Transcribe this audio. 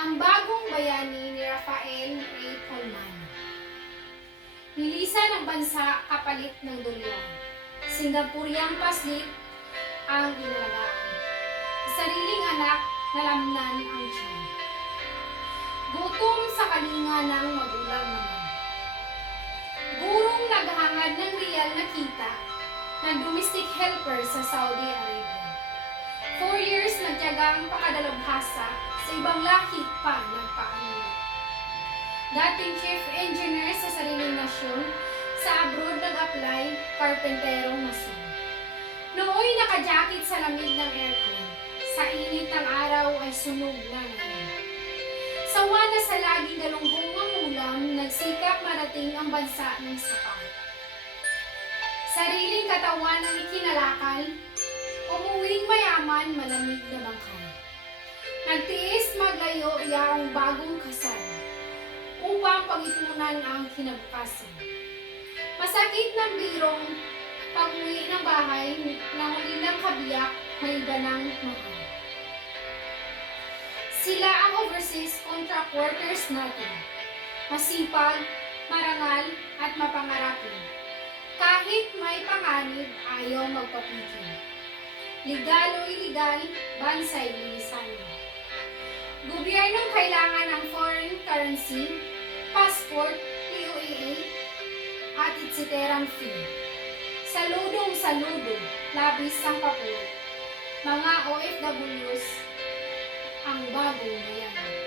Ang bagong bayani ni Rafael A. Colman. Nilisan ng bansa kapalit ng dulyon. Singapuryang paslit ang inalagaan. Sariling anak nalamnan ang tiyan. Gutom sa kalinga ng magulang naman. Gurong naghangad ng real na kita ng domestic helper sa Saudi Arabia. 4 years nagtiyagang pakadalubhasa sa ibang lahi pa nagpaanila. Dating chief engineer sa sariling nasyon, sa abroad nag-apply, karpenterong mason. Nooy nakajakit sa lamig ng aircon, sa init ng araw ay sunog na ngayon. Sawa na sa laging galunggong ang ulam, nagsikap marating ang bansa ng sapat. Sariling katawan ang ikinalakal, umuwing mayaman malamig na bangkay. Nagtiis maglayo iyang bagong kasal, upang pag-ipunan ang kinabukasan. Masakit ng birong pag-uwi ng bahay na huli ng kabiyak may iba ng mahal. Sila ang overseas contract workers natin. Masipag, marangal at mapangarapin. Kahit may panganib, ayaw magpapigil. Ligalo'y legal, bansay lilisan. Gobyernong kailangan ng foreign currency, passport, POEA, at itsiterang fee. Saludong saludo, labis ang papuro. Mga OFWs, ang bagong bayan.